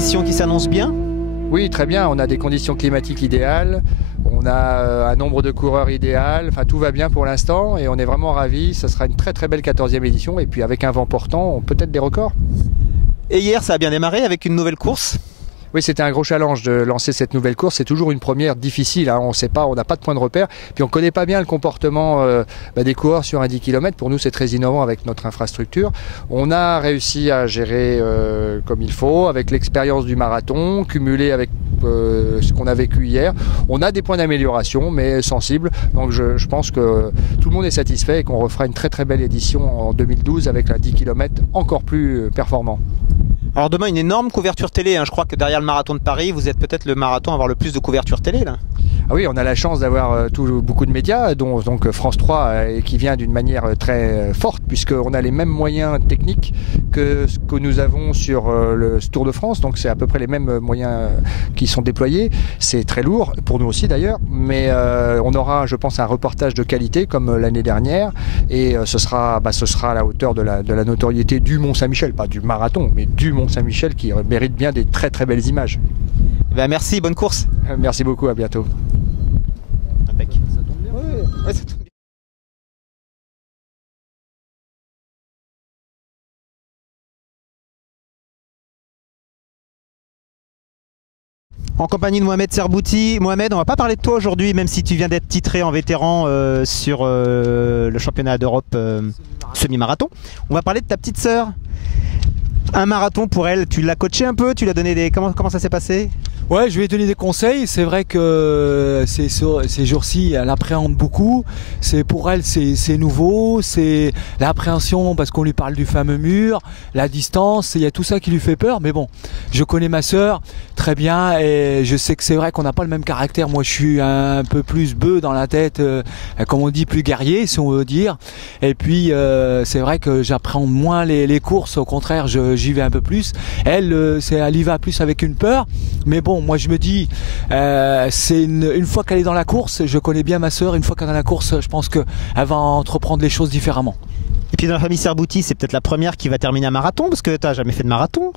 édition qui s'annonce bien? Oui, très bien. On a des conditions climatiques idéales. On a un nombre de coureurs idéal. Enfin, tout va bien pour l'instant et on est vraiment ravis. Ça sera une très très belle 14e édition. Et puis avec un vent portant, peut-être des records. Et hier, ça a bien démarré avec une nouvelle course? Oui, c'était un gros challenge de lancer cette nouvelle course. C'est toujours une première difficile. Hein. On sait pas, on n'a pas de point de repère. Puis on ne connaît pas bien le comportement des coureurs sur un 10 km. Pour nous, c'est très innovant avec notre infrastructure. On a réussi à gérer comme il faut, avec l'expérience du marathon, cumulé avec ce qu'on a vécu hier. On a des points d'amélioration, mais sensibles. Donc je pense que tout le monde est satisfait et qu'on refera une très très belle édition en 2012 avec un 10 km encore plus performant. Alors demain, une énorme couverture télé. Hein. Je crois que derrière le marathon de Paris, vous êtes peut-être le marathon à avoir le plus de couverture télé là. Ah oui, on a la chance d'avoir beaucoup de médias, dont donc France 3, et qui vient d'une manière très forte, puisqu'on a les mêmes moyens techniques que ce que nous avons sur le Tour de France. Donc c'est à peu près les mêmes moyens qui sont déployés. C'est très lourd, pour nous aussi d'ailleurs, mais on aura, je pense, un reportage de qualité comme l'année dernière, et ce sera à la hauteur de la notoriété du Mont-Saint-Michel, pas du marathon, mais du Mont-Saint-Michel, qui mérite bien des très très belles images. Ben merci, bonne course. Merci beaucoup, à bientôt. Impec. Ça tombe bien. Ouais, ça tombe bien. En compagnie de Mohamed Serbouti. Mohamed, on va pas parler de toi aujourd'hui, même si tu viens d'être titré en vétéran sur le championnat d'Europe semi-marathon. On va parler de ta petite sœur. Un marathon pour elle, tu l'as coaché un peu, tu l'as donné des... Comment ça s'est passé? Ouais, je lui ai donné des conseils. C'est vrai que ces jours-ci, elle appréhende beaucoup. Pour elle, c'est nouveau. C'est l'appréhension parce qu'on lui parle du fameux mur, la distance. Il y a tout ça qui lui fait peur. Mais bon, je connais ma sœur très bien et je sais que c'est vrai qu'on n'a pas le même caractère. Moi, je suis un peu plus bœuf dans la tête, comme on dit, plus guerrier, si on veut dire. Et puis, c'est vrai que j'appréhende moins les courses. Au contraire, j'y vais un peu plus. Elle y va plus avec une peur. Mais bon, moi je me dis, c'est une fois qu'elle est dans la course, je connais bien ma sœur, une fois qu'elle est dans la course, je pense qu'elle va entreprendre les choses différemment. Et puis dans la famille Serbouti, c'est peut-être la première qui va terminer un marathon, parce que tu n'as jamais fait de marathon.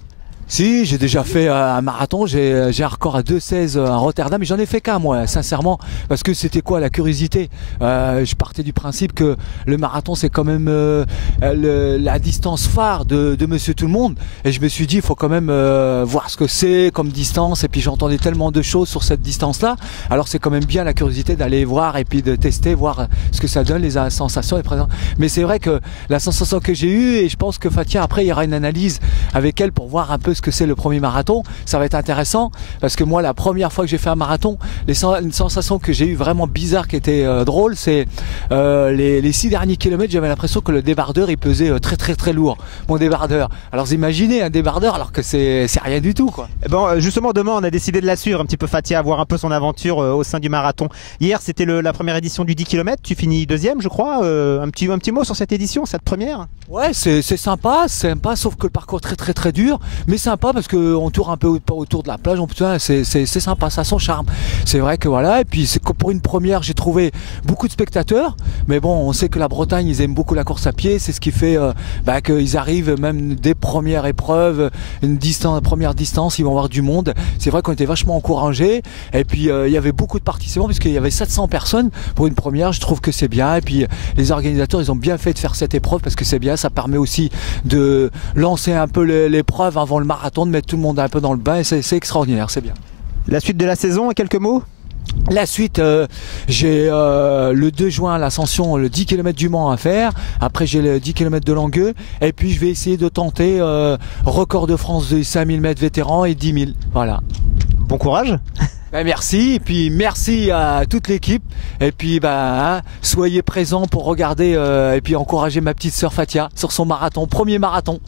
Si, j'ai déjà fait un marathon, j'ai un record à 2,16 à Rotterdam, mais j'en ai fait qu'un moi, sincèrement, parce que c'était quoi la curiosité. Je partais du principe que le marathon c'est quand même la distance phare de Monsieur Tout-le-Monde, et je me suis dit il faut quand même voir ce que c'est comme distance, et puis j'entendais tellement de choses sur cette distance-là, alors c'est quand même bien la curiosité d'aller voir et puis de tester, voir ce que ça donne, les sensations et présents. Mais c'est vrai que la sensation que j'ai eue, et je pense que Fatia après il y aura une analyse avec elle pour voir un peu ce que c'est le premier marathon, ça va être intéressant parce que moi la première fois que j'ai fait un marathon, une sensation que j'ai eu vraiment bizarre qui était drôle, c'est les 6 derniers kilomètres, j'avais l'impression que le débardeur il pesait très très très lourd, mon débardeur. Alors vous imaginez un débardeur alors que c'est rien du tout quoi. Bon, justement demain on a décidé de la suivre un petit peu Fatia, voir un peu son aventure au sein du marathon. Hier c'était la première édition du 10 km, tu finis deuxième je crois, un petit mot sur cette édition, cette première? Ouais, c'est sympa, sauf que le parcours est très très très dur, mais sympa parce qu'on tourne un peu autour de la plage, c'est sympa, ça a son charme. C'est vrai que voilà, et puis c'est que pour une première, j'ai trouvé beaucoup de spectateurs, mais bon, on sait que la Bretagne, ils aiment beaucoup la course à pied, c'est ce qui fait qu'ils arrivent même des premières épreuves, première distance, ils vont avoir du monde. C'est vrai qu'on était vachement encouragés, et puis il y avait beaucoup de participants, puisqu'il y avait 700 personnes pour une première, je trouve que c'est bien, et puis les organisateurs, ils ont bien fait de faire cette épreuve, parce que c'est bien, ça permet aussi de lancer un peu l'épreuve avant le marathon, de mettre tout le monde un peu dans le bain, et c'est extraordinaire, c'est bien. La suite de la saison, quelques mots? La suite, j'ai le 2 juin l'ascension, le 10 km du Mans à faire. Après j'ai le 10 km de Langueux. Et puis je vais essayer de tenter record de France de 5000 mètres vétérans et 10 000. Voilà. Bon courage. Ben merci, et puis merci à toute l'équipe. Et puis soyez présents pour regarder et puis encourager ma petite sœur Fatia sur son marathon, premier marathon.